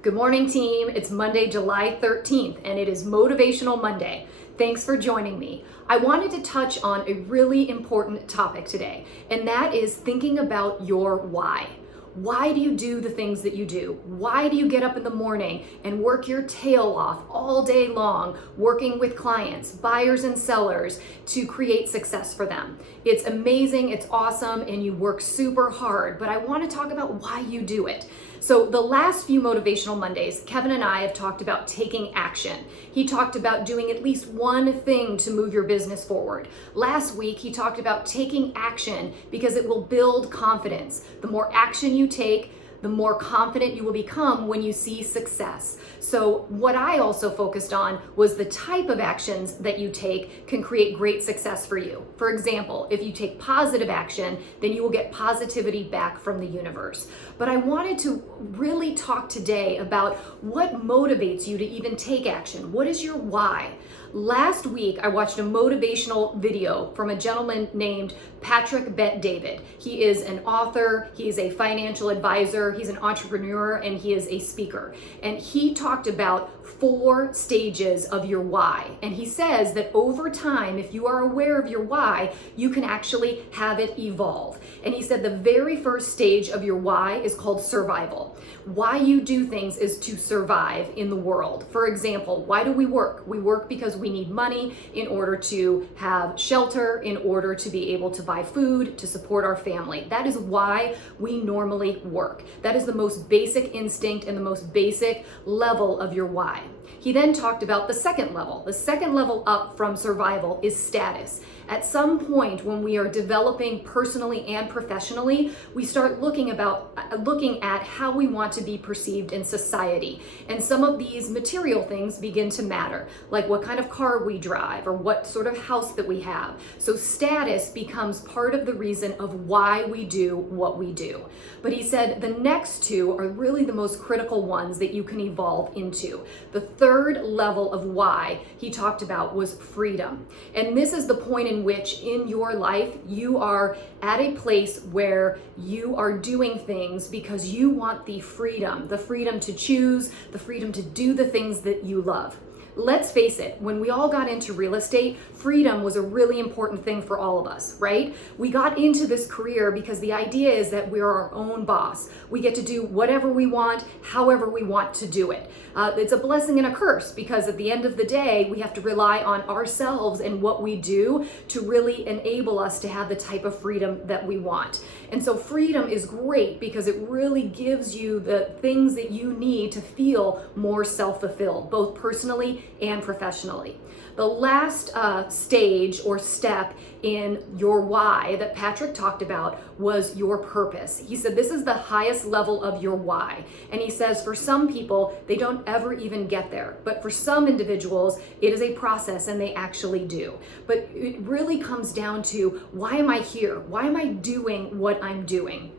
Good morning, team. It's Monday, July 13th, and it is Motivational Monday. Thanks for joining me. I wanted to touch on a really important topic today, and that is thinking about your why. Why do you do the things that you do? Why do you get up in the morning and work your tail off all day long, working with clients, buyers and sellers to create success for them? It's amazing, it's awesome, and you work super hard, but I want to talk about why you do it. So the last few Motivational Mondays, Kevin and I have talked about taking action. He talked about doing at least one thing to move your business forward. Last week, he talked about taking action because it will build confidence. The more action you take, the more confident you will become when you see success. So what I also focused on was the type of actions that you take can create great success for you. For example, if you take positive action, then you will get positivity back from the universe. But I wanted to really talk today about what motivates you to even take action. What is your why? Last week, I watched a motivational video from a gentleman named Patrick Bet-David. He is an author, he is a financial advisor, he's an entrepreneur, and he is a speaker. And he talked about 4 stages of your why. And he says that over time, if you are aware of your why, you can actually have it evolve. And he said the very first stage of your why is called survival. Why you do things is to survive in the world. For example, why do we work? We work because we need money in order to have shelter, in order to be able to buy food, to support our family. That is why we normally work. That is the most basic instinct and the most basic level of your why. He then talked about the second level. The second level up from survival is status. At some point when we are developing personally and professionally, we start looking at how we want to be perceived in society. And some of these material things begin to matter, like what kind of car we drive or what sort of house that we have. So status becomes part of the reason of why we do what we do. But he said the next 2 are really the most critical ones that you can evolve into. The third level of why he talked about was freedom. And this is the point in which in your life you are at a place where you are doing things because you want the freedom to choose, the freedom to do the things that you love. Let's face it, when we all got into real estate, freedom was a really important thing for all of us, right? We got into this career because the idea is that we're our own boss. We get to do whatever we want, however we want to do it. It's a blessing and a curse because at the end of the day, we have to rely on ourselves and what we do to really enable us to have the type of freedom that we want. And so freedom is great because it really gives you the things that you need to feel more self-fulfilled, both personally and professionally. The last stage or step in your why that Patrick talked about was your purpose. He said this is the highest level of your why. And he says for some people, they don't ever even get there. But for some individuals, it is a process and they actually do. But it really comes down to, why am I here? Why am I doing what I'm doing?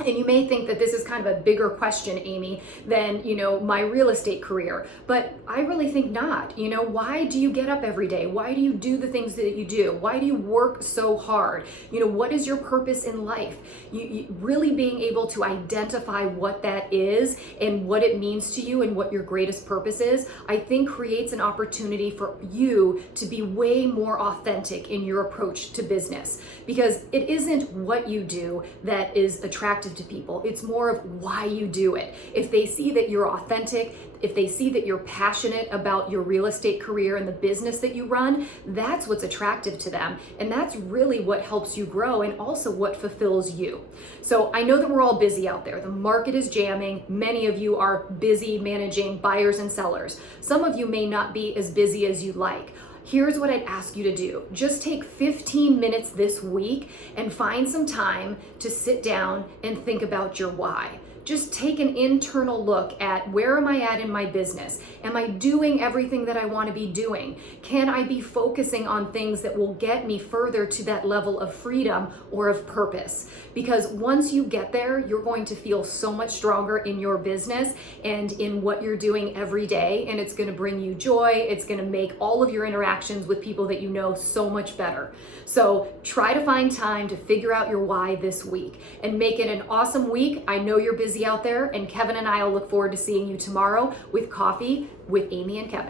And you may think that this is kind of a bigger question, Amy, than, my real estate career. But I really think not. Why do you get up every day? Why do you do the things that you do? Why do you work so hard? What is your purpose in life? You really being able to identify what that is and what it means to you and what your greatest purpose is, I think creates an opportunity for you to be way more authentic in your approach to business. Because it isn't what you do that is attractive to people. It's more of why you do it. If they see that you're authentic, if they see that you're passionate about your real estate career and the business that you run, that's what's attractive to them. And that's really what helps you grow and also what fulfills you. So I know that we're all busy out there. The market is jamming. Many of you are busy managing buyers and sellers. Some of you may not be as busy as you like. Here's what I'd ask you to do. Just take 15 minutes this week and find some time to sit down and think about your why. Just take an internal look at, where am I at in my business? Am I doing everything that I want to be doing? Can I be focusing on things that will get me further to that level of freedom or of purpose? Because once you get there, you're going to feel so much stronger in your business and in what you're doing every day. And it's going to bring you joy. It's going to make all of your interactions with people that you know so much better. So try to find time to figure out your why this week and make it an awesome week. I know you're busy busy out there, and Kevin and I will look forward to seeing you tomorrow with Coffee with Amy and Kevin.